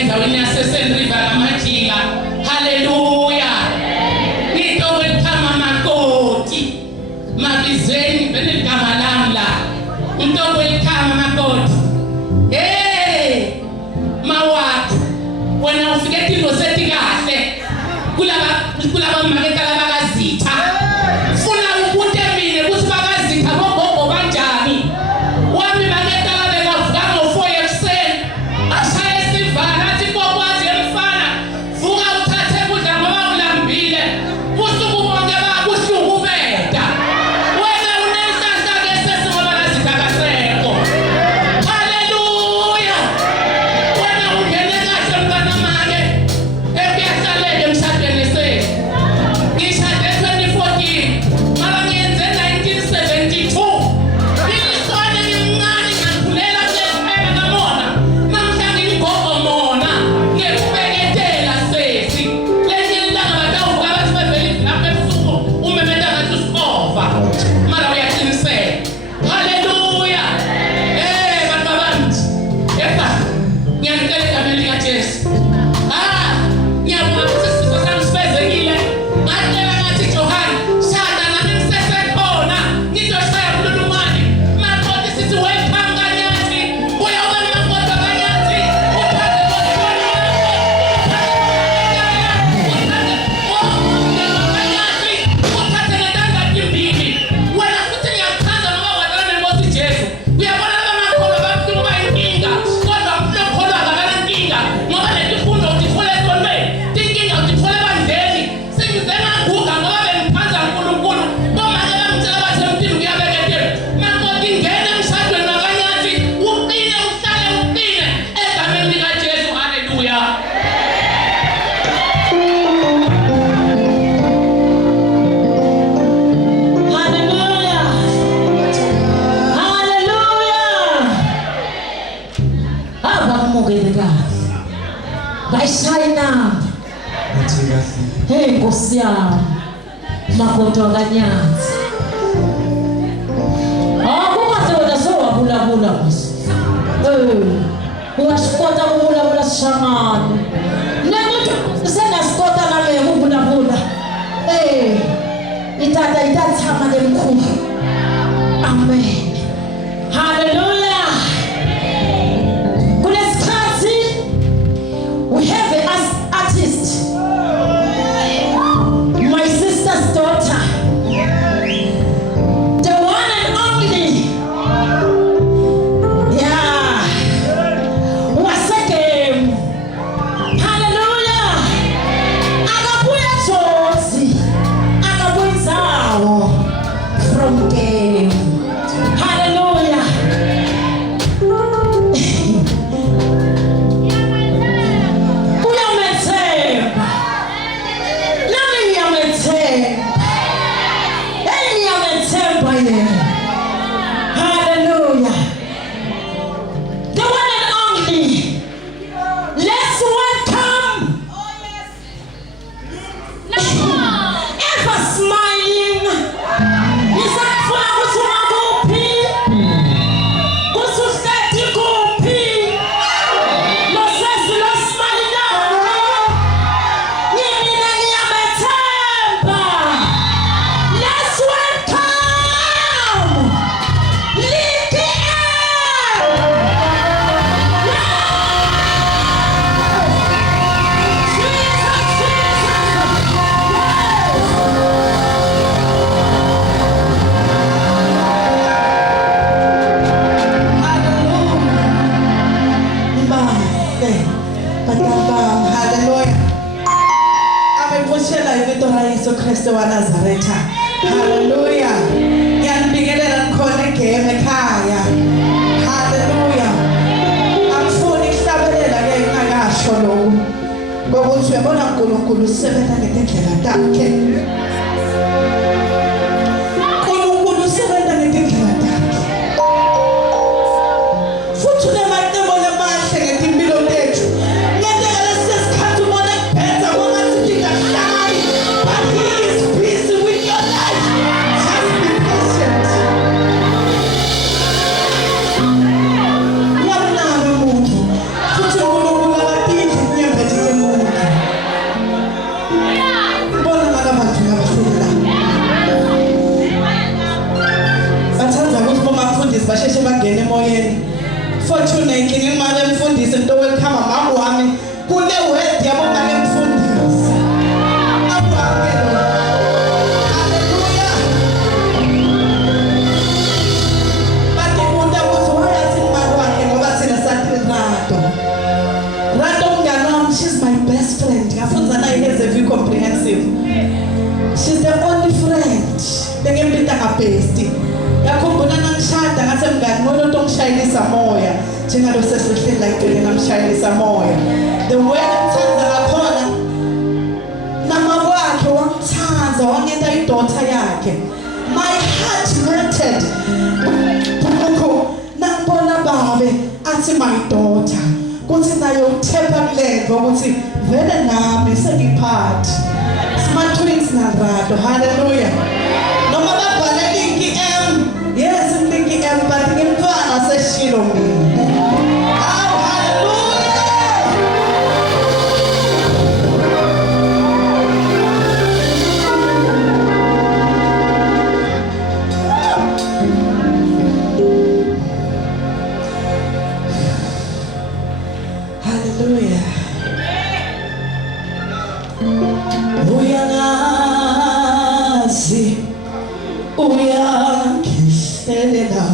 endaweni yaseSenriver kaMajika. Haleluya. Nito welcome makoti. Mabizeni benigama lami la. Nito welcome makoti. Hey! Mawakho. Wena ufike into sethi kahle. Kulaba maketa labakazitha. Funa ubuntu emini ukuthi bakazitha bogogo kanjani. Wami maketa labekavuka ngo4 ekuseni. Ashaya isivana athi kokwazi emfana. Vuka uthathe kudla ngoba ulambile. Usuku bonke bakuhlukubeda. Wena unenhlahla ke sesi ngoba kazitha kasekho. Haleluya. Wena ungene kahle mntana make. Ekuyahlaleke emshadweni sethu. Ngishade 2014. Mara ngiyenze 1972. Ngilisone ngimncane ngakhulela kulesibheke kamona. Namhla ngiyingogo mona. Ngiyekubeketela sesi. Lengilanga batawuvuka bathi bavele lapha ebusuku umemeta ngathi usikova. Mara uyaqiniseka. Haleluya. Bantu babantu. Epa. Ngiyacela egameni likaJesu. Ngiyabona ukuthi isifo sami sifezekile. Ngacela ngathi Johani, shada nami ngisesekhona. Ngizoshaya ukhulumani. Makoti sithi welcome kaNyathi. Uya ube makoti kaNyathi. Uthathe kodwa uthathe netanga timbili. Wena futhi ngiyakuthanda ngoba wadala neNkosi Jesu. Uyabona abamakholwa bafuna ukuba inkinga. Kodwa umhlokholwa akalankinga. Ngoba letifundo utithole esonweni. Tinkinga utithole ebandleni. Sengize ngaguga ngoba bengiphanza uNkulunkulu. Bomake bangitshela bathi emntwini kuyabeketela. Makoti ngene emshadweni wakaNyathi. Uqine uhlale uqine. Egameni likaJesu. Haleluya. Hallelujah. Hallelujah. Abamukele kahle. Bayishayina. Hey Nkosi yami. Makoti wakaNyathi. Kungaze wena sewabulabula kwesi. Uyashikota ukubulabula sishangane. Nemuntu senasikota nami ukubulabula. Itata itathama lemkhulu. Amen. Hallelujah. Kulesikhathi we have an artist. My sister's daughter. The one and only. Yeah. Waseke. Hallelujah. Akabuya Jozi. Akabuya Zawo. From game. Hallelujah. Uyamethemba. Nami ngiyamethemba. Ngiyamethemba yena. Hallelujah. The one and only. Let's welcome. Ever smiling. Isakufuna ukuthi ungakuphi. Kusuhleti kuphi. Losesi losmalilayo. Mina ngiyamethemba. Let's welcome. Liki Hallelujah. Amevushela ivito la Yesu Kristo wa Nazareta. Hallelujah. Yanibingelela khona egeme ekhaya. Hallelujah. Angifuni ukuhlabelela ke ngakasho lokho. Ngoba uthi uyabona uNkulunkulu usebenza ngendlela takhe. uNkulunkulu usebenza ngendlela takhe. Futhi unematebo lamahle ngetimpilo tethu. Ngiyadela lesikhathi ubona kuphetha ngoba sithi kahlayi. But he is busy with your life. Just be patient. Yabona umuntu. Futhi uNkulunkulu akadingi expensive. She's the only friend. Bengempita ngabesti. Yakhumbula nangishada ngase mngani ngono tongishayelisa moya. Njengalo sesihle like ngamshayelisa moya. The way ngithanda ngakhona nama kwakhe wamthanza wangeta idaughter yakhe. My heart melted. Lokho nangibona babe athi my daughter. Kuthi nayo uthepha kulengo ukuthi vele nami sengiphathi. Smart twins naRado. Hallelujah. Noma babhale linki M. Yes, linki M but ngimfana seshilo mina. Hallelujah. Uyangazi, uyangihlelela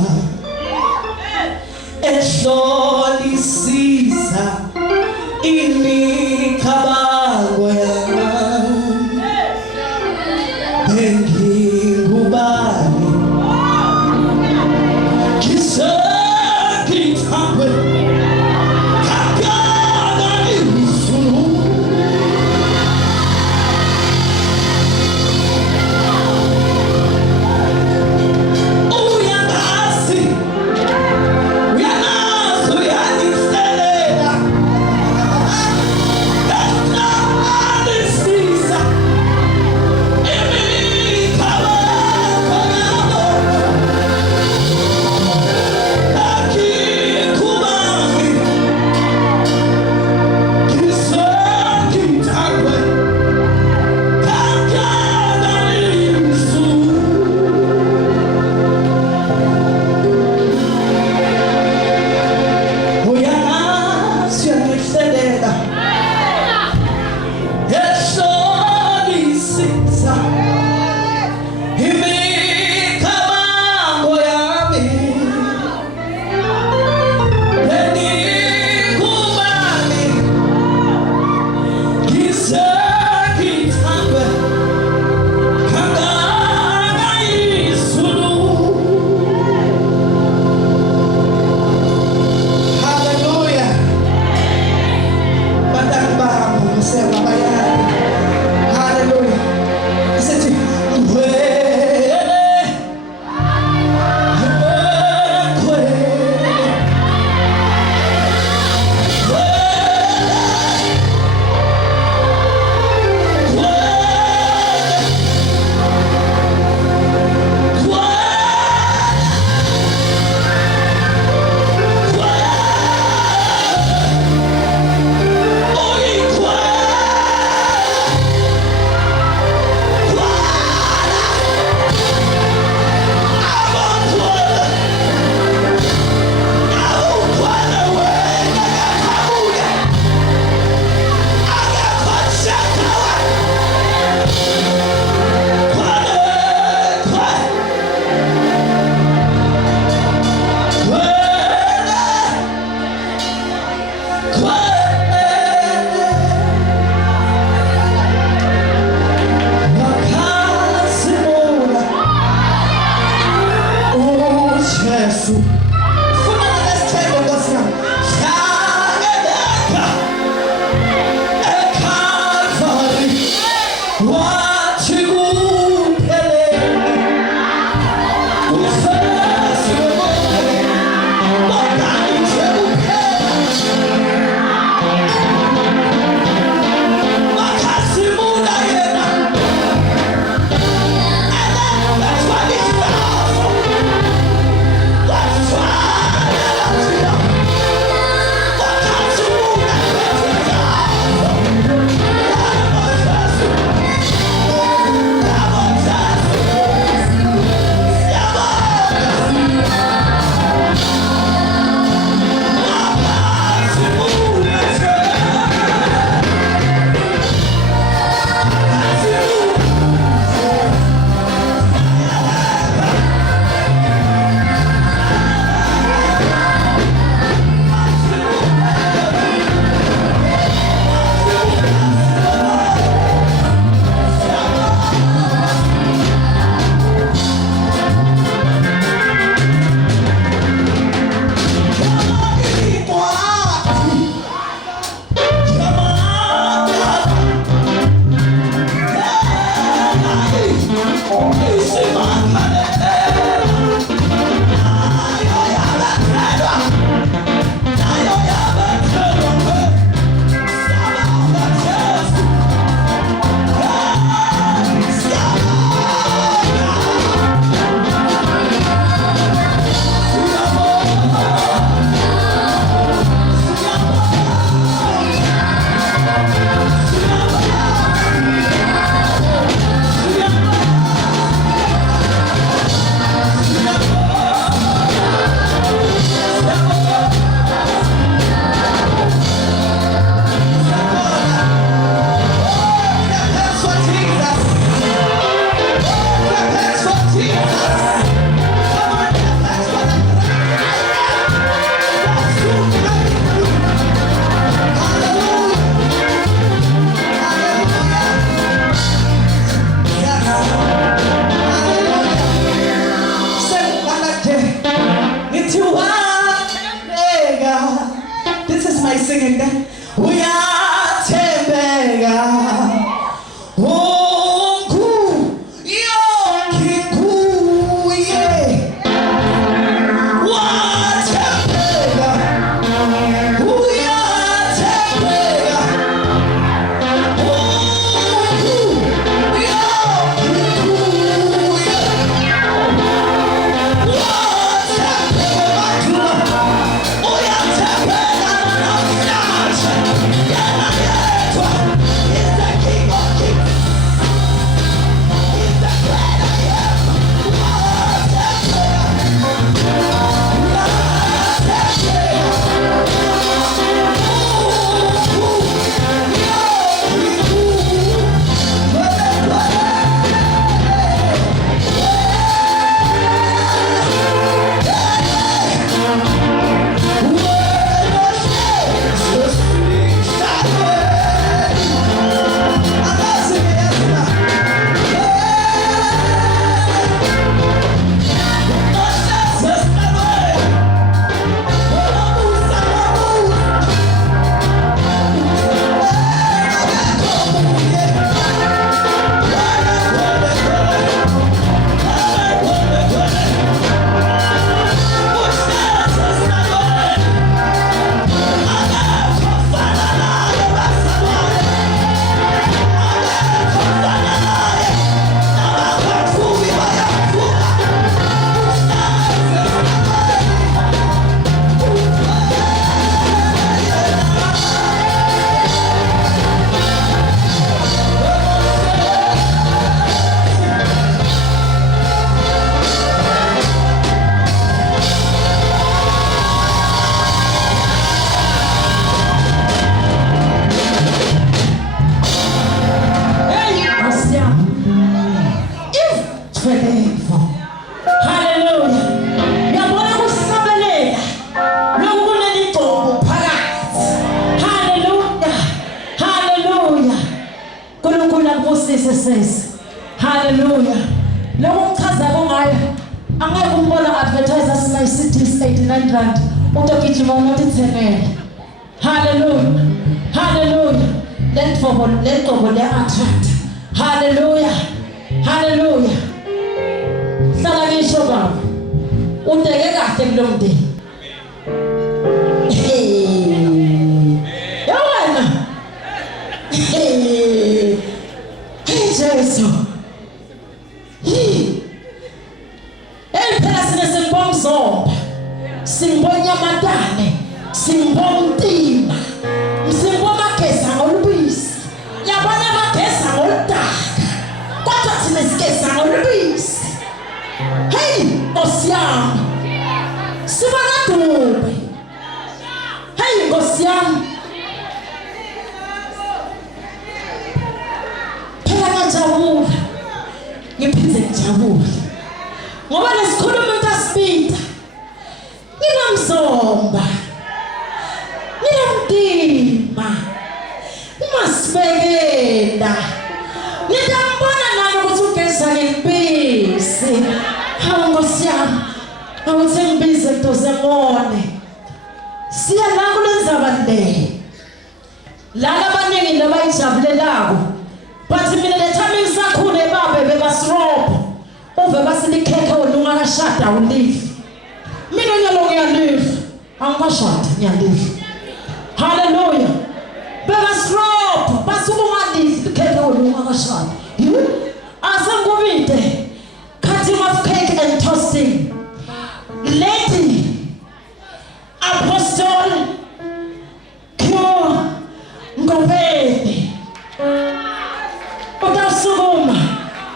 ngikuzwisise sesi. Hallelujah. Lokho ngichazako ngayo angeke umbona advertiser sima cities 89 rand. Utogijima umuntu ithemele. Hallelujah. Hallelujah. Lethobo le attract. Hallelujah. Hallelujah. Hlala ngisho baba. Udeke kahle kulomndeni. Yona. Hey Jesu. Phela sine simbomzomba. Simbonya matane. Simbomtima. Simbomageza ngolubisi. Yabona mageza ngoludaka. Kodwa thina sigeza ngolubisi. Hey, Nkosi yami. Sibona Dube. Hey, Nkosi yami. Phela ngajabula. Ngiphinde ngijabule. Ngoba lesikhuluma into asipita. Ninamzomba. Ninamdima. Umasibekela. Nitambona nami ukuthi ugeza ngempisi. Hawu Nkosi yami. Awuthi ngibize ntoze ngone. Siya la kulendzaba le. Lala abaningi labayijabulelako. Bathi mina le time ngisakhule babe bebasirobho. Uve basilikhekhe olungakashada ulifi. Mina nyalo ngiyalifi. Angikashada ngiyalifi. Hallelujah. Bebasirobho basuka ungalifi likhekhe olungakashada. Asengubide. Cutting of cake and toasting. Lady Apostle Q Ngobeni utasukuma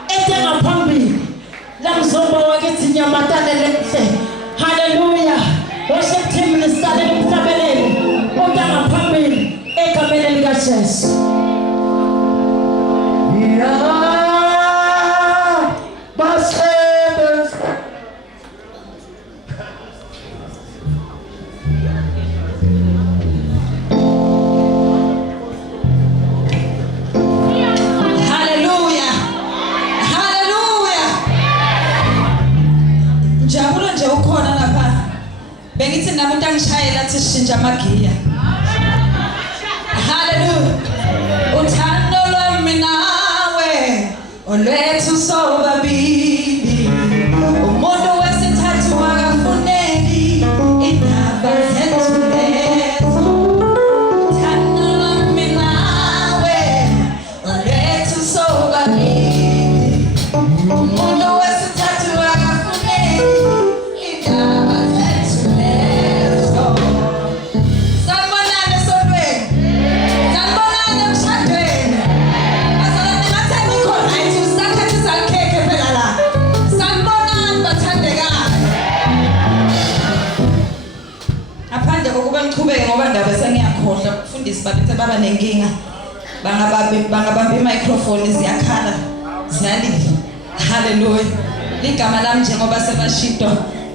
etenga phambili lamzomba wakithi nyamatane lenhle. Hallelujah. Worship team lisale emhlabeleni utanga phambili egameni lika Jesu. Bengithi nami ntangishayela athi sishintsha amagiya. Hallelujah. Uthando lwami nawe olwethu sobabili. Umuntu wesithathu akafuneki indaba zethu lezo. Uthando lwami nawe olwethu sobabili. Umuntu wesithathu akafuneki indaba zethu lezo. Sanibonani esonweni. Sanibonani emshadweni. Bazalwane bathanda ikhona yithi usakhathisa likhekhe phela la. Sanibonani bathandekayo. Ngaphandle kokuba ngichubeke ngoba ndaba sengiyakhohlwa ukufundisa babethe baba nenkinga. Bangabamba i-microphone ziyakhala ziyalila. Hallelujah. Ligama lami njengoba sebashido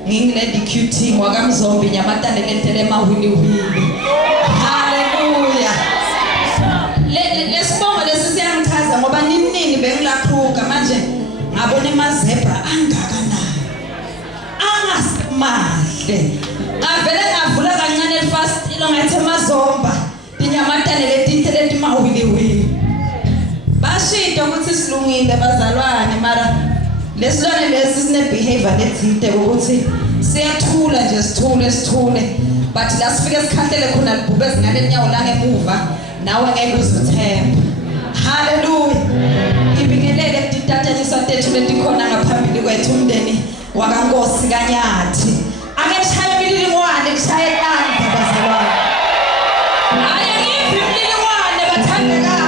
ngingiledi QT ngwakamzombi nyamatane lentele emahwiliwili. Hallelujah. Lesibongo lesi siyangichaza ngoba niningi bengilakhuka manje ngabona emazebra angakanani. Angasimahle. Ngavele ngavula kancane elfastilo ngathi emazomba dinyamatane letintele emahwiliwili. Bashida ukuthi silungile bazalwane mara lesilwane lesi sine behavior lethinte ukuthi siyathula nje sithule but la sifike sikhahlele khona libhube ezingane enyawo la ngemuva nawe ngeke uzithembe. Hallelujah. Ibingelele kuditatheliswa tethu letikhona ngaphambili kwethu umndeni wakaNkosi kaNyathi. Ake kushaye imililingwane kushaye tandla bazalwane. Hayi ngiphi imililingwane bathandekayo.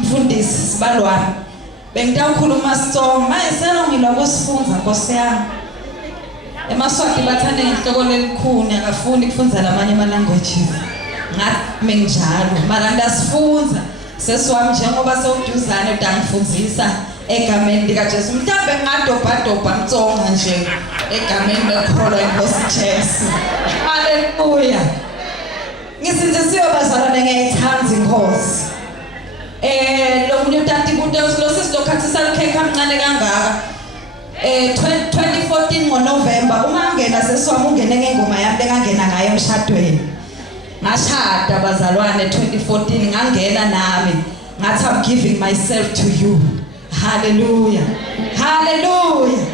Mfundisi sibalwane bengitawukhuluma sitsonga maye selongilwa kusifunza Nkosi yami. EmaSwati bathanda inhloko lelikhuni akafuni kufunza lamanye ama-languages. Ngathi njalo mara ndasifunza sesiwami njengoba sewuduzane utangifundzisa egameni likaJesu. Mhlambe ngadobha mtsonga nje egameni lekholwa inkosi Jesu. Haleluya. Ngisindisiwe bazalwane ngiyayithanda inkosi. Lo muntu utati kude losizokhathi salikhekha kancane kangaka. 2014 ngoNovember uma ngena sesiwami ungene ngengoma yami lekangena ngayo emshadweni. Ngashada bazalwane 2014 ngangena nami ngathi I'm giving myself to you. Hallelujah. Hallelujah.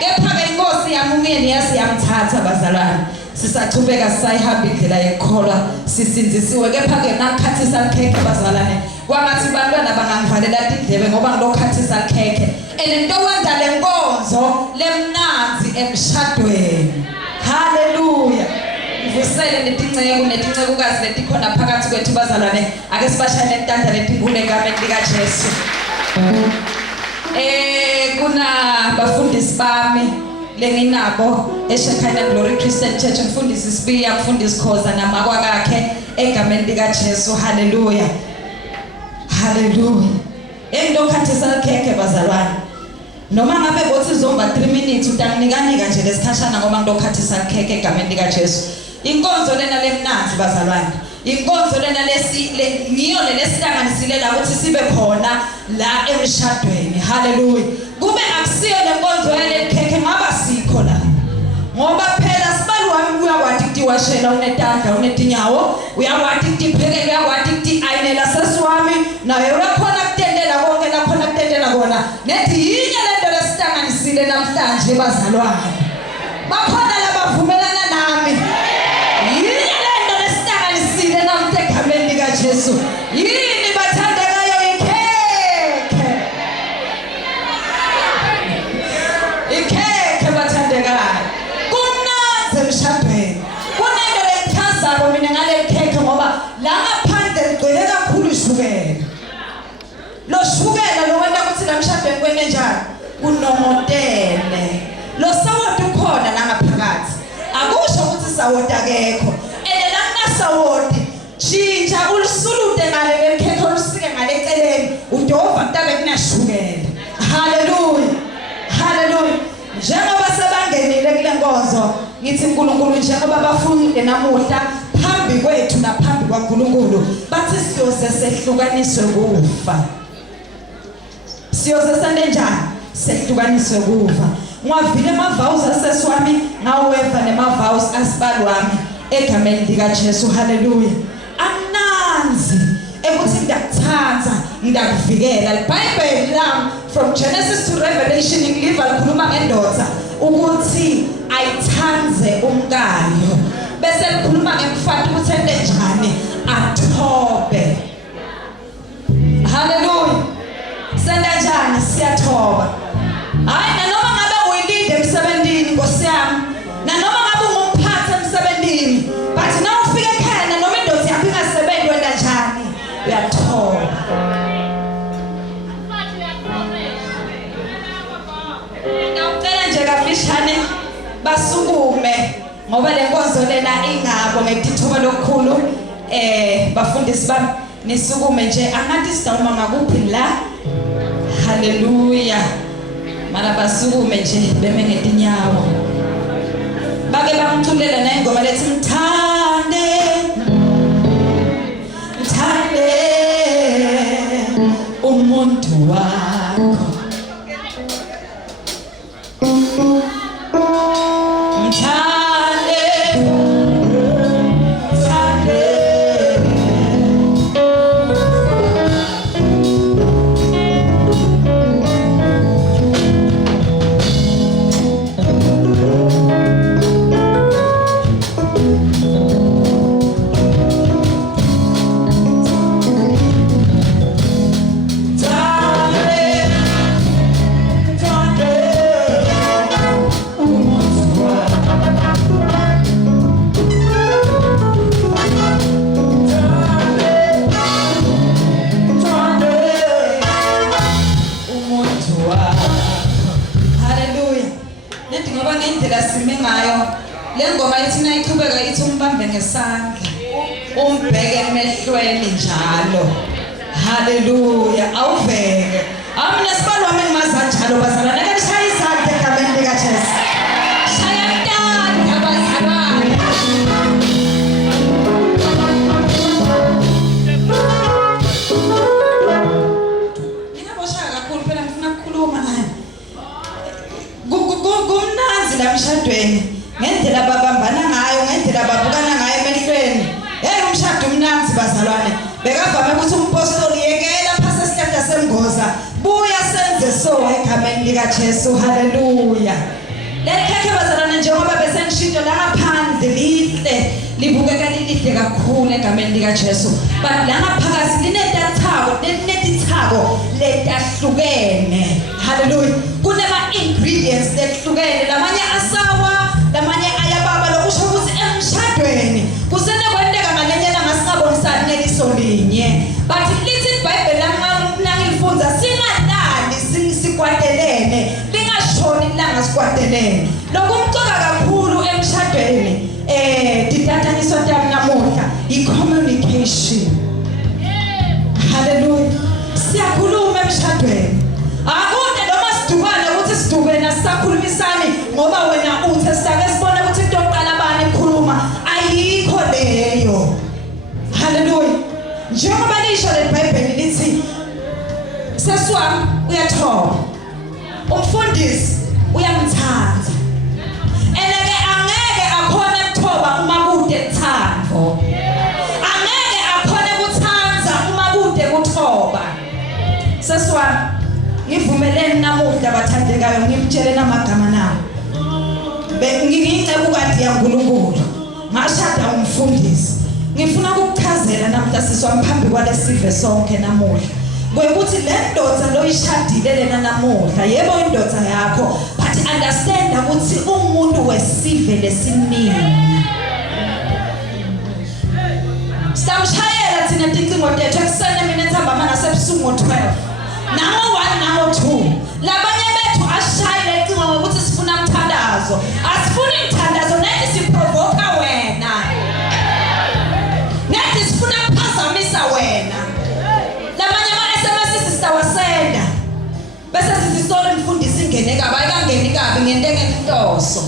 Kepha ke inkosi yami umyeni yasiyamthatha bazalwane. Sisachubeka sisayihamba indlela yekholwa sisinzisiwe kepha ke nakhathi salikhekhe bazalwane. Kwangathi bantwana bangangivalela indlebe ngoba ngilokhathisa khekhe into wenza lenkonzo lemnanzi emshadweni. Haleluya. Ngivusele netincekukazi letikhona phakathi kwethu bazalwane ake sibashayele intandla letinkulu egameni likaJesu. Kuna bafundisi bami lenginabo eShekinah Glory Christian Church umfundisi Sibiya umfundisi Khoza namakwakhe egameni likaJesu. Haleluya. Hallelujah. Engilokhathisa likhekhe bazalwane. Noma ngabe bothi zomba 3 minutes utanginikanika nje lesikhashana ngoba ngilokhathisa likhekhe egameni likaJesu. Inkonzo lena lemnanzi bazalwane. Inkonzo lena ngiyo lesihlanganisile la ukuthi sibe khona la emshadweni. Hallelujah. Kube akusiyo lenkonzo yalekhekhe ngaba sikho la. Ngoba phela sibaluwami uyakwathi ukuwashela unetandla unetinyawo uyakwathi ukuphekela uyakwathi ukuayinela sesiwami naye uyakhona ukutendela konke la khona ukutendela kona nethi yinye lento lesihlanganisile namhlanje bazalwane bakhona labavumelana nami yinye lento lesihlanganisile namhlanje egameni likaJesu yini bathandekayo ikhekhe bathandekayo emshadweni kunento lechazako mina ngale khekhe ngoba la ngaphandle ligcwele kakhulu ishukela lo shukela lo wena ukuthi la emshadweni kwene njani kunomotele lo sawoti ukhona la ngaphakathi akusho ukuthi sawoti akekho la kunasawoti shintsha ulisulute ngale khekhe ulusike ngale eceleni udova mtabe kunashukela. Haleluya. Haleluya. Njengoba sebangenile kule nkonzo ngithi uNkulunkulu njengoba bafunde namuhla phambi kwethu naphambi kwaNkulunkulu bathi siyoze sehlukaniswe kufa. Siyoze sande njani sehlukaniswe kufa. Ngwavile amavows asesiwami ngaweva nemavows asibalwami egameni likaJesu. Haleluya. Amnanzi ekuthi ngiyakuthanza ngiyakuvikela. iBhayibheli lami from Genesis to Revelation ngiliva likhuluma ngendoda ukuthi ayithanze umkayo bese likhuluma ngemfati ukuthi ende njani athobe. Haleluya. Senda njani siyathoba. Hayi nanoma ngabe uyilinde emsebenzini Nkosi yami nanoma ngabe ungumphathi emsebenzini but na ufika ekhaya noma indoda yakho ingasebenzi wena njani uyathoba. Kafishane basukume ngoba lenkonzo lena ingabo ngekuthoba lokukhulu bafundisi bami nisukume nje angathi sidawuma ngakuphi la. Haleluya. Mara basukume nje beme ngetinyawo bake bamthulela na ingoma lethi mthande mthande umuntu wakho lengoma ithi nayiqhubeka ithi umbambe ngesandla umbheke emehlweni njalo. Haleluya. Awuveke Amina sibalo wami ngimaza njalo bazalwane ke shaya izandla egameni lika Jesu. Shaya ntanda bazalwane. Ngingaboshaka kakhulu phela ngifuna ukukhuluma naye. Kumnanzi la mshadweni ngendlela babambana ngayo ngendlela babukana ngayo emehlweni. Hey umshado umnanzi bazalwane. Bekavame ukuthi umpostoli yekela phasa isihlahla semgoza buya senze so egameni lika Jesu. Haleluya. Lekhekhe bazalwane njengoba besengishintsho la ngaphandle lihle libukeka lilihle kakhulu egameni lika Jesu. But la ngaphakathi linetithako letahlukene. Haleluya. Kunema ingredients lehlukene lamanye asawa lamanye ayababa lokusho ukuthi emshadweni kusenekwenteka ngalenyana ngasingabonisa neliso linye. But lithi iBhayibheli langilifunza singadali sikwatelene lingashoni langa sikwatelene. Lokumcoka kakhulu emshadweni didataniso tami namuhla i-communication. Haleluya. Siyakhuluma emshadweni. Akude noma sidukane ukuthi sidukene asisakhulumisani ngoba wena uthi sake sibone ukuthi into oqala bani ukukhuluma ayikho leyo. Haleluya. Njengoba lisho leBhayibheli lithi sesiwami uyathoba. Umfundisi uyamthanda. Eleke angeke akhona ukuthoba uma kude thando. Angeke akhona ukuthanza uma kude kuthoba. Sesiwami ngivumelene namuhla bathandekayo ngimtshele namagama nawo. Ngingicebo kanti yaNkulunkulu. Ngashada umfundisi. Ngifuna ukukuchazela namuhla siswami phambi kwalesive sonke namuhla. Kwekuthi le ndoda loyishadile lena namuhla yebo indoda yakho but understand ukuthi umuntu wesive lesiningi. Sitamshayela thina tincingo tethu ekusene mina ethamba mangasebusuku ngo-12. Nango 1 nango 2. Labanye bethu ashayile icingo ngokuthi sifuna umthandazo. Asifuni umthandazo nathi siprovoka wena. Nathi sifuna ukuphazamisa wena. Labanye ama-SMS sitawasenda. Bese sizisola umfundisi ingene kabi ayikangeni kabi ngento engenhloso.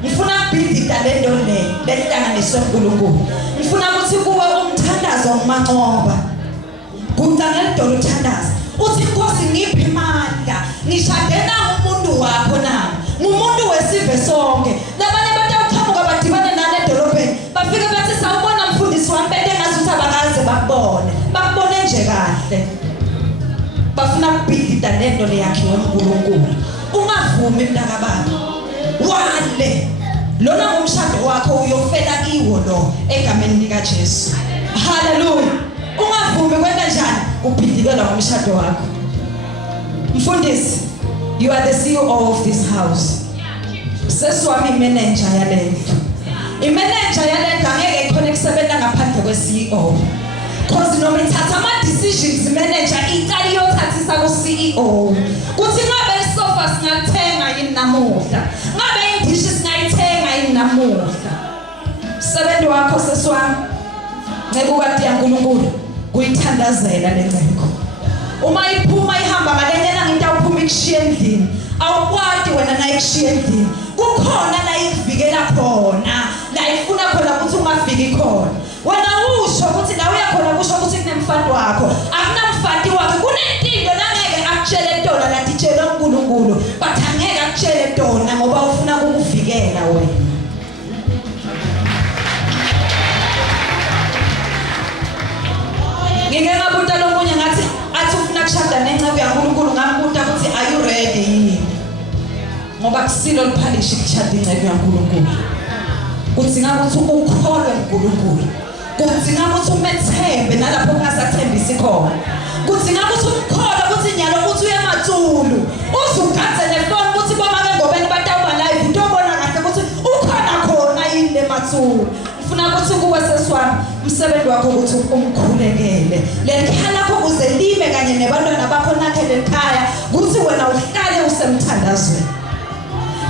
Ngifuna ukubhidida le nto le lehlanganiswe uNkulunkulu. Ngifuna ukuthi kuwe umthandazo ngumanqoba. Kuncane idolo uthandaza. Uthi Nkosi ngiphi imandla. Ngishade umuntu wakho na. Ngumuntu wesive sonke. Labanye batawuqhamuka badibane nale edolobheni. Bafike bathi sawubona mfundisi wami bede ngazuthi abakaze bakubone. Bakubone nje kahle. Bafuna ukubhidida le nto leyakhiwe uNkulunkulu. Ungavumi mntaka baba. Wale. Lona ngumshado wakho uyofela kiwo lo egameni lika Jesu. Haleluya. Ungavumi kwenda njani uphindikela ngomshado wakho. Mfundisi, you are the CEO of this house. Sesiwami manager yalento. Imanager yalento angeke ikhona ukusebenza ngaphandle kwe-CEO. Cause noma ithatha ama decisions manager icali yothathisa ku-CEO. Kuthi ngabe isofa singalithenga yini namuhla. Ngabe indishi singayithenga yini namuhla. Sebenzi wakho sesiwami. Ngekukade yaNkulunkulu kuyithandazela lenceko. Uma iphuma ihamba ngalenyana ngento awuphuma ikushiya endlini. Awukwadi wena na ikushiya endlini. Kukhona la ivikela khona. La ifuna khona ukuthi ungafiki khona. Wena usho ukuthi la uyakhona kusho ukuthi kunemfati wakho. Akunamfati wakho. Kunentinto nangeke akutshele tona la ditshela uNkulunkulu. But angeke akutshele tona ngoba ufuna ukukuvikela wena. Ngike ngabuta lomunye ngathi athi ufuna kushada nencebo yaNkulunkulu ngambuta ukuthi are you ready? Ngoba kusilo liphalishi kushada incebo yaNkulunkulu. Kudzinga ukuthi ukholwe uNkulunkulu. Kudzinga ukuthi umethembe nalapho ungasathembisi khona. Kudzinga ukuthi ukholwe ukuthi nyalo ukuthi uyemathulu. Uzugadze nefoni ukuthi bomake ngobeni batawuba live utobona kahle ukuthi ukhona khona yini lemathulu. Ufuna ukuthi kuwe sesiwami umsebenzi wakho ukuthi umkhulekele. Lekhaya lakho kuze lime kanye nebantwana bakho nakhele ekhaya ukuthi wena uhlale usemthandazweni.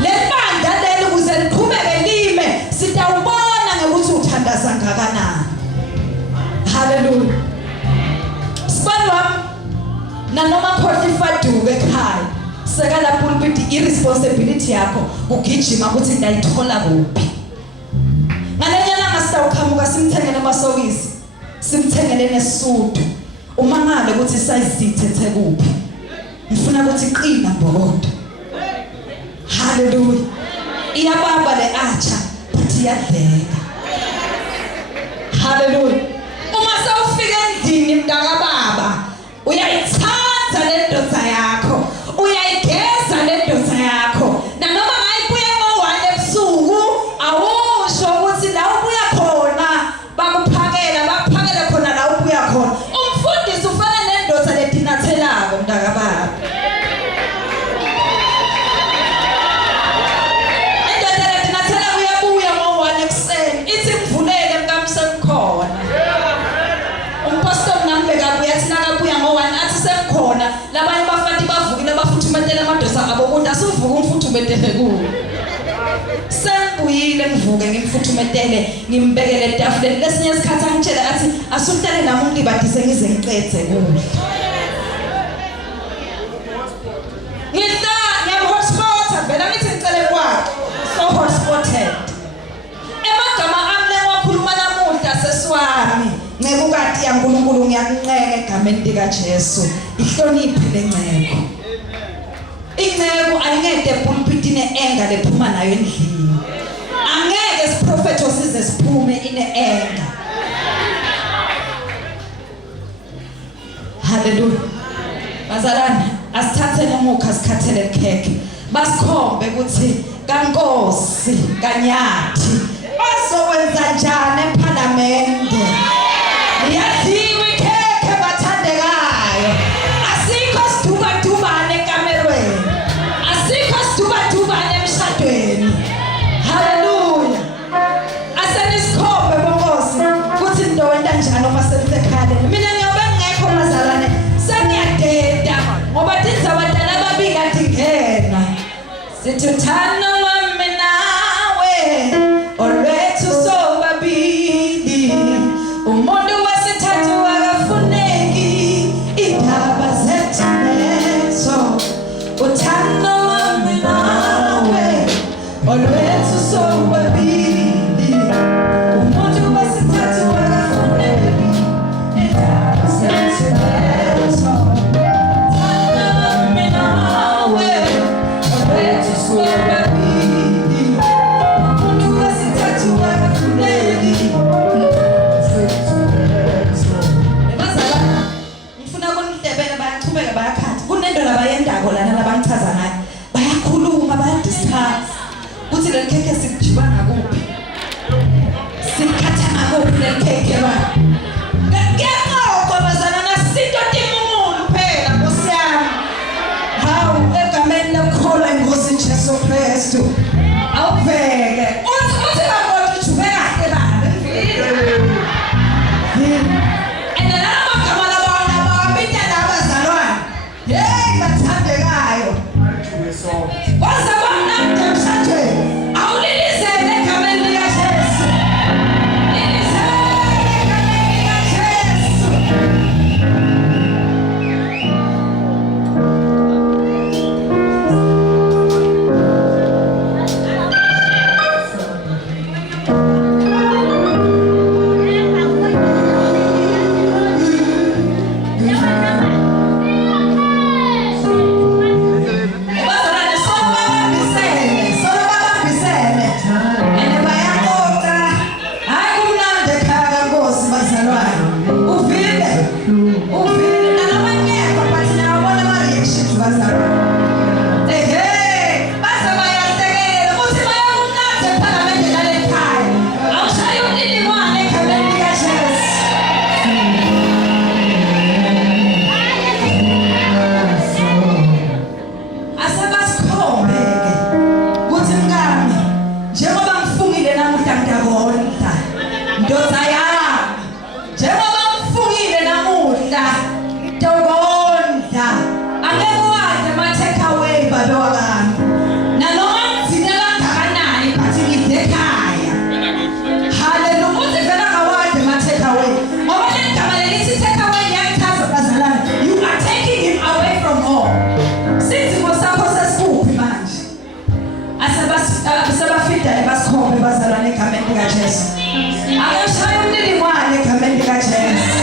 Lebandla leli kuze liqhubeke lime sitawubona ngokuthi uthandaza ngakanani. Haleluya. Sibonwa nanoma khohle ifaduke ekhaya seka la pulpit irresponsibility yakho ugijima ukuthi ndayithola kuphi ngalenyana ngasawukhamuka simthengele amasokisi simthengele nesisudu uma ngabe ukuthi size ithethe kuphi ngifuna ukuthi iqina mbokodo hallelujah iyababa le acha but iyadleka hallelujah uma sawufika endini mntaka baba uyayithatha le ndoda yakho uyayigeza le ndoda yakho nanoma ngayibuye ngo1 ebusuku awusho ukuthi la ubuya khona bakuphakela bakuphakela khona la ubuya khona umfundisi ufana nendoda ledinathelako mntaka baba endoda ledinathela uyabuya ngo1 ekuseni ithi mvulele mkamsemkhona umpastor nambeka buya thina kabuya ngo1 athi semkhona labanye bafati bavukile bafuthumetela amadosa abo kodwa asivuka umfuthumetele kuwo sengibuyile ngivuke ngimfuthumetele ngimbekele etafuleni lesinye isikhathi angitshela athi asuhlale nami ungibadise ngize ngiqedze kuwo ngiyamhotspota vele ngithi ngicele kwakhe so hotspotted emagama ami lewakhuluma namuhla sesiwami ncebo kati yaNkulunkulu ngiyakuncenga egameni lika Jesu ihloniphe lencebo incebo ayingede pulpitine enga lephuma nayo endlini angeke siprofetho size siphume ine enga hallelujah bazalana asithathele umukha sikhathele ikhekhe basikhombe ukuthi kaNkosi kaNyathi bazokwenza njani eParliamente yathiwe ikhekhe bathandekayo asikho sidubadubane ekamerweni asikho sidubadubane emshadweni haleluya asenisikhombe bonkosi ukuthi ndowenda njani uma senisekhaya mina ngiyobe ngekho bazalane sengiyadeda ngoba tinza abadala babika tingena sithi uthando wami nawe olwethu sobabili umuntu wesithathu akafuneki indaba zethu lezo uthando wami nawe olwethu sobabili umuntu wesithathu akafuneki indaba zethu lezo uthando wami nawe olwethu sobabili umuntu wesithathu akafuneki bayakhathi kunendoda bayendako lana labangichaza ngayo bayakhuluma bayadiscuss kuthi le khekhe sikujiba ngakuphi sikhatha ngakuphi le khekhe ba ngiyaqoqa bazalana sinto timumulu phela Nkosi yami hawu egameni lekholwa iNkosi Jesu Kristu awuveke uthi bakodwa ujubeka kahle bani hey bathandekayo waza bamnandi emshadweni awulilizele egameni lika Jesu lilizele egameni lika Jesu sebafida basikhombe bazalwane egameni likaJesu. Akashaya umlilingwane egameni likaJesu.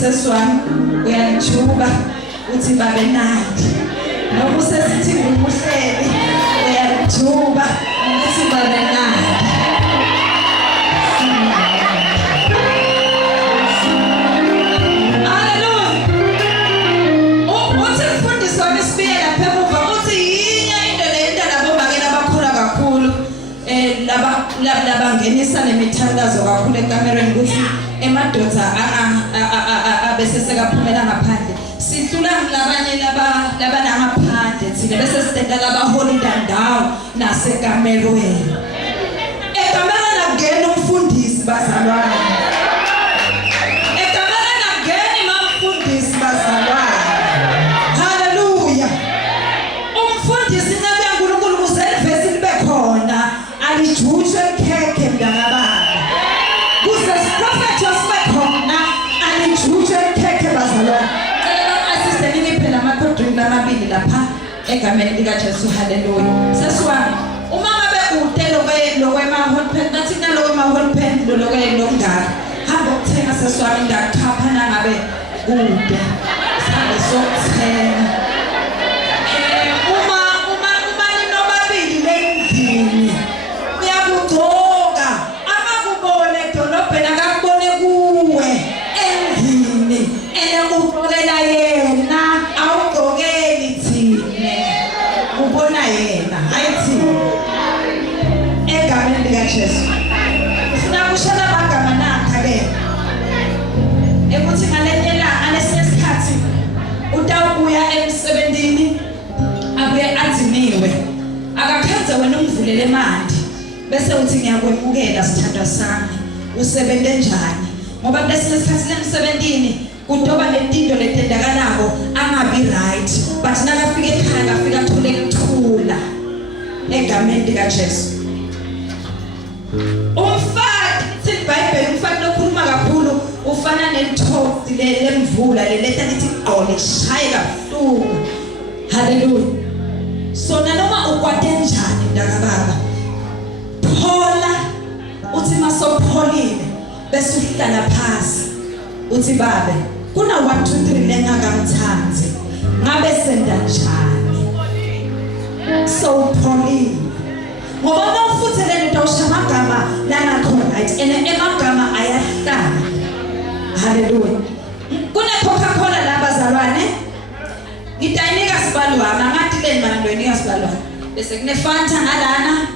Seswami uyanijuba uthi babe nandi noma usesithi ngumuhleli uyanijuba uthi babe nandi. Hallelujah. Uthi mfundisi wami sibiye lapha emuva uthi yinye into lento labomake labakhula kakhulu laba ngenisa nemithandazo kakhulu ekamerweni ukuthi emadoda bese sekaphumela ngaphandle sihlula labanye laba ngaphandle thina bese sidenda labaholi ndandawo nasekamerweni ekamerweni akungena umfundisi bazalwane ekamerweni akungena umfundisi bazalwane. Hallelujah. Umfundisi ncabe yaNkulunkulu kuze livesi libe khona alijutshwe khekhe mntana baba kuze prophet yosibe khona alijutshwe khekhe bazalwane. Assistant ngiphe lamakhodrinki lamabili lapha egameni likaJesu. Hallelujah. Sesiwami uma ngabe ude lokwema-hot pen nathi nalokwema-hot pen lokungaka hamba ukuthenga sesiwami ndakuthapha nangabe ude sihambe sokuthenga. Uma ninobabili lendlini uyakugcoka akakubone edolobheni akakubone kuwe endlini ugqokela yena awugqokeli thine ubona yena hayi thina egameni likaJesu. Ufuna kushela amagama nakha-ke ekuthi ngalesinye isikhathi utawubuya emsebentini abuye adiniwe akakhenze wena umvulele mandi bese uthi ngiyakwemukela sithandwa sami usebenze njani ngoba kulesinye isikhathi emsebentini kudoba letinto letendakalako angabi right but nakafika ekhaya afika athole ukuthula egameni likaJesu. Umfati siBhayibheli umfati lokhuluma kakhulu ufana nelithosi lemvula leletha lithi qole shaye kabuhlungu. Hallelujah. So nanoma ukwate njani ndakababa phola uthi masopholile bese uhlala phansi uthi babe kuna 1 2 3 lengakamthanzi ngabe kanjani sowupholile ngoba mawufuthele into usha amagama lanakhona right and emagama ayahlala haleluya kune Coca-Cola la bazalwane ngitayinika sibalwana ngathi le manje ndoyinika sibalwana bese kune Fanta ngalana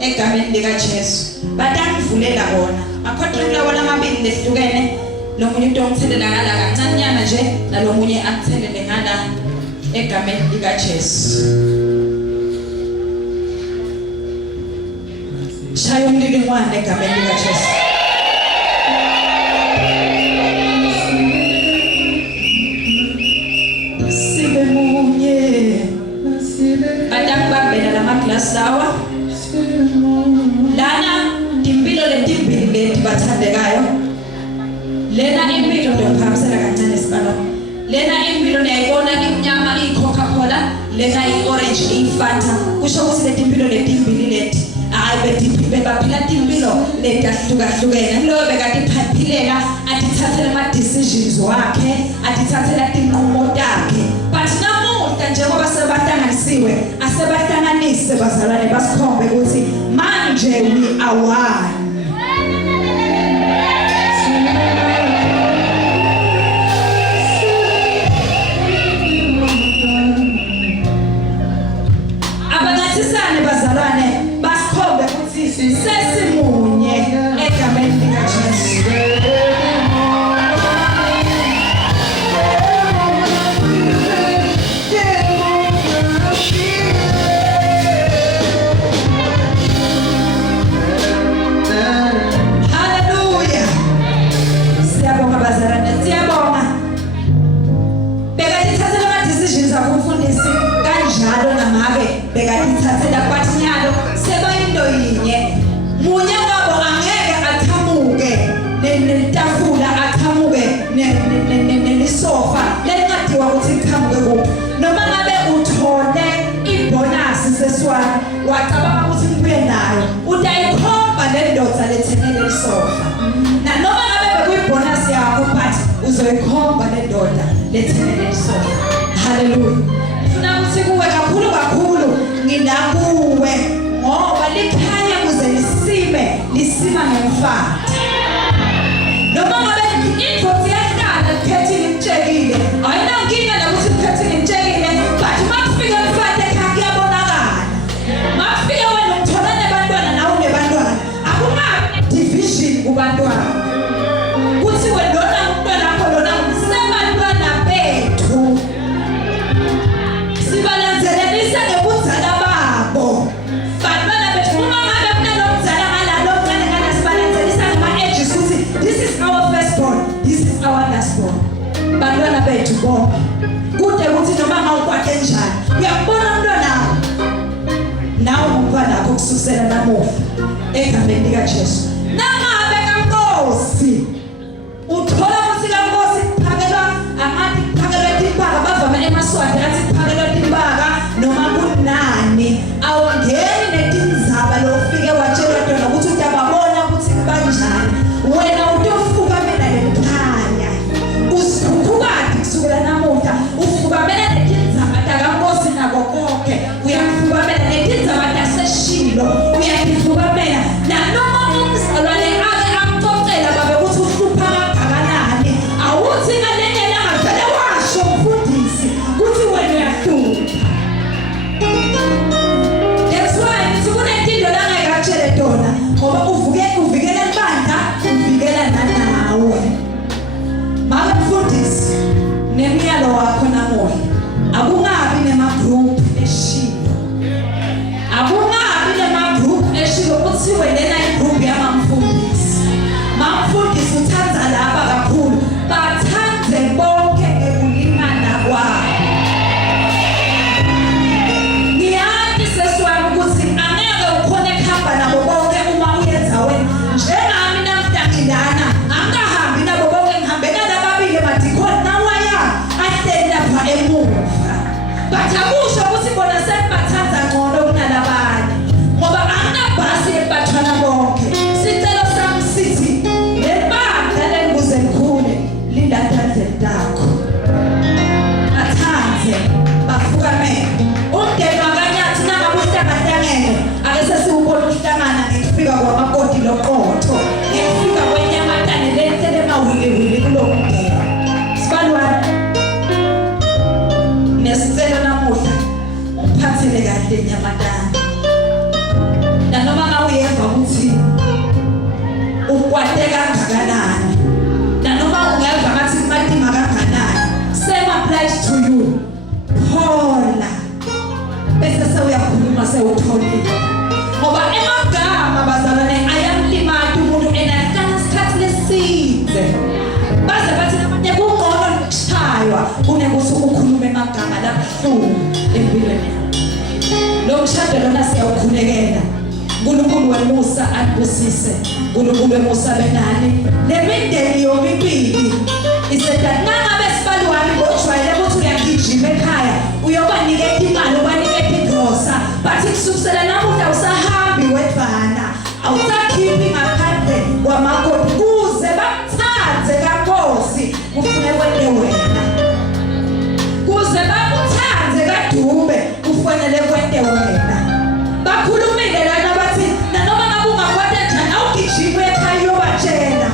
egameni lika Jesu batangivulela bona makhontribula wona amabili lehlukene lo munye into omthelela ngala kancanyana nje nalo munye akuthelele ngala egameni lika Jesu shaya umlilingwane egameni lika Jesu sibe munye batakubambela lamaglasi lawa lana timpilo letimbili leti bathandekayo lena impilo ndophakisela kancane sibalo lena impilo niyayibona imnyama iCoca-Cola lena iorange iFanta kusho ukuthi letimpilo letimbili leti ayibe baphila timpilo letahlukahlukene lo bekade iphilela atithathele ama decisions wakhe atithathela tinqumo takhe but namuhla njengoba sebahlanganisiwe asebahlanganise bazalwane basikhombe ukuthi manje we are one abangathisane bazalwane basikhombe ukuthi sesimunye egameni lika Jesu haleluya siyabonga bazalwane siyabonga bekatithathela ama decisions akumfundisi kanjalo namabe bekatithathela kwathinyalo sebayinto yinye munye wabo angeke athamuke netafula athamuke nelisofa lencadiwa ukuthi iqhamuke kuphi noma ngabe uthole ibonus seswani wacabanga ukuthi kubuye nayo utayikhomba lendoda lethenele isofa na noma ngabe bekuyibonus yakho but uzoyikhomba lendoda lethenele isofa haleluya funa ukuthi kuwe kakhulu nginakuwe ngoba likhanya kuze lisima ngemfana noma ngabe indoda yahlala iphethile imtshekile ayinankinga nokuthi iphethile imtshekile but makufika mfana ekhaya kuyabonakala makufika wena uthola nebantwana nawe nebantwana akumabi division kubantwana kuthi wena lona umntwana wakho lona sebantwana bethu sibalanzelelisa ngebudzala babo bantwana bethu uma ngabe kunenomdzala ngalalo mncane ngana sibalanzelisa ngama-ages ukuthi this is our firstborn this is our lastborn bantwana bethu bonke kude ukuthi noma ngawukwakhe njani uyakubona umntwana nawe umntwana wakho kusukisela namuhla egameni lika Jesu nangabe kaNkosi uthola ukuthi kaNkosi kuphakelwa amathi kuphakelwa timpaka bavame emaswati athi kuphakelwa timpaka noma kunani awungeni netindzaba lofike watshelwa tona ukuthi uyababona ukuthi kanjani wena utofukamela lekhaya usikhukukade kusukela namuhla ufukamela netindzaba takaNkosi nako konke uyafukamela netindzaba taseshilo uyafukamela nanoma umzalwane ake amxoxela babe ukuthi uhlupha kangakanani awuthi ngalenye langa vele washo umfundisi ukuthi wena uyahlupha that's why nithi kunentinto la ngayikatshele tona ngoba uvikela libandla uvikela nanawe mama mfundisi nemiyalo wakho namoya akungabi nema-group eshilo akungabi nema-group eshilo kuthiwe lena i-group yamamfundisi mamfundisi uthanza laba kakhulu bathanze bonke ekulingana kwabo ngiyathi seswami ukuthi angeke ukhone kuhamba nabo bonke uma uyenza wena njengami namhlangilana angahambi nabo bonke ngihambe nalababili madikhona nawaya ahleli lapha emuva but akusho ukuthi bona sebathanza ngcono kunalabanye ngoba anginabhasi ebathwana bonke sicelo sami sithi lebandla lenguze likhule lindathanze takho athanze bafuka qotho ngifika kwenyamatane lensele mawili kulomdeni sibalwa nesicelo namuhla uphathele kahle nyamatane nanoma ngawuyeva ukuthi ukwate kangakanani nanoma ungeva ngathi kumadima kangakanani same applies to you phola bese sewuyakhuluma sewutholile ngoba emagama bazalwane ayamlimata umuntu enahlala isikhathi leside baze bathi namanye kungcono ukushaywa kunekusuku ukhuluma emagama labuhlungu empilweni lo mshado lona siyawukhulekela uNkulunkulu wemusa abusise uNkulunkulu wemusa benani nemindeni yomibili isetha nangabe sibalwani ngojwayele ukuthi uyagijima ekhaya uyobanikeza imali ubanikeza igrosa bathi kusukela namuhla usahambi wedvana awusakhiphi ngaphandle kwamakoti kuze bakuthathe kaNkosi kufune kwente wena kuze bakuthathe kaDube kufanele kwente wena bakhulumile lana bathi nanoma ngabe ungakwata njani awugijime ekhaya uyobatshela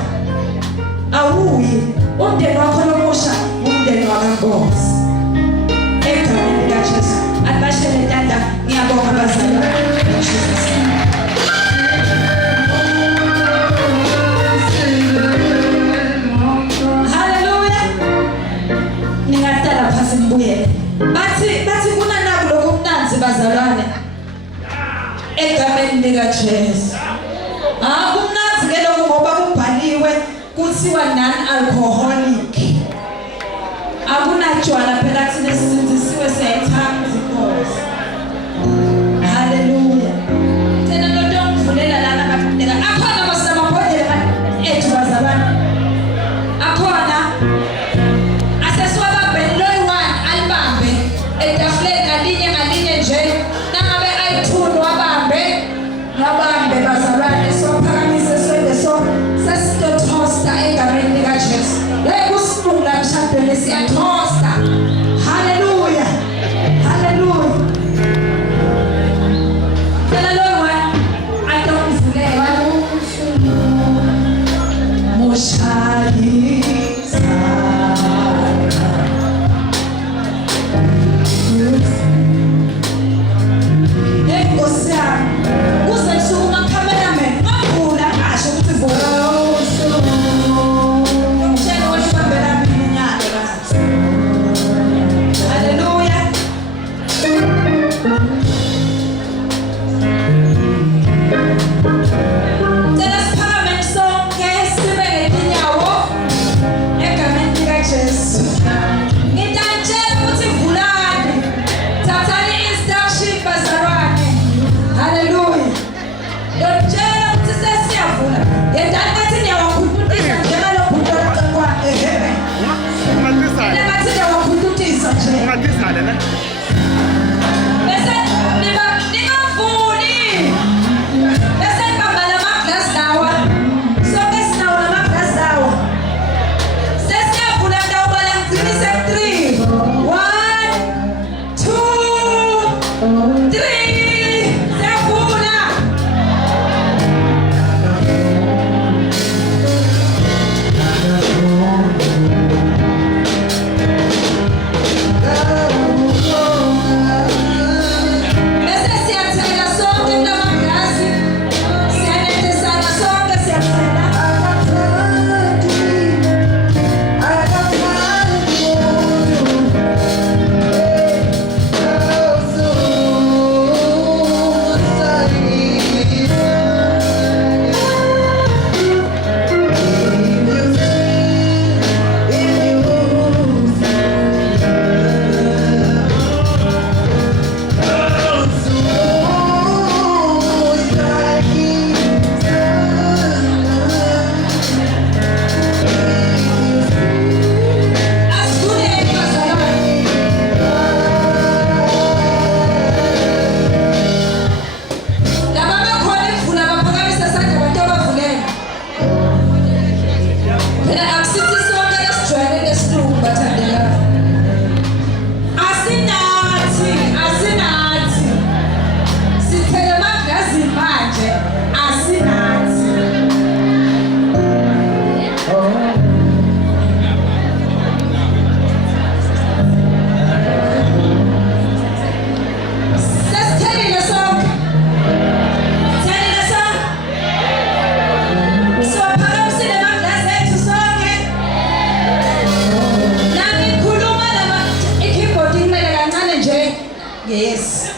awuyi umndeni wakho lomusha umndeni wakaNkosi egameni likaJesu abashele tata ngiyabonga abazalwane Jesus Hallelujah ningatala phasi mbuyele bathi kunanabo lokho kumnanzi bazalwane egameni likaJesu kumnanzi ke lokho ngoba kubhaliwe kuthiwa non-alcoholic akunatshwala phela thina sisinzisiwe siyayithanda izinkosi haleluya thina nto ongivulela lana kafuneka akhona masamabhodlela ethu bazalwane akhona asesiwabambeni loyi one alibambe etafuleni ngalinye nje nangabe ayithuni wabambe bazalwane sophakamise swende so sesitotosta egameni likaJesu lekusilula mshadweni siyatosta haleluya haleluya phela lo atomvulela moshayisa Nkosi yami kuze kusukuma cameraman ngavula ngasho ukuthi vula ngishela washibambela iminyaka kathi haleluya Tena siphakame sonke sibeke inyawo egameni likaJesu ngitantshela ukuthi vulani thathani instruction bazalwane haleluya yotshela ukuthi sesiyavula yendani kathi niyawakhututisa njengalobhuto lacekwa ehebe ngathi niyawakhututisa nje bese ningavuli bese nibamba lama-glass lawa sonke sinawo lama-glass lawa sesiyavula ndawubala ngigcinise 3 1 2 3 siyavula yes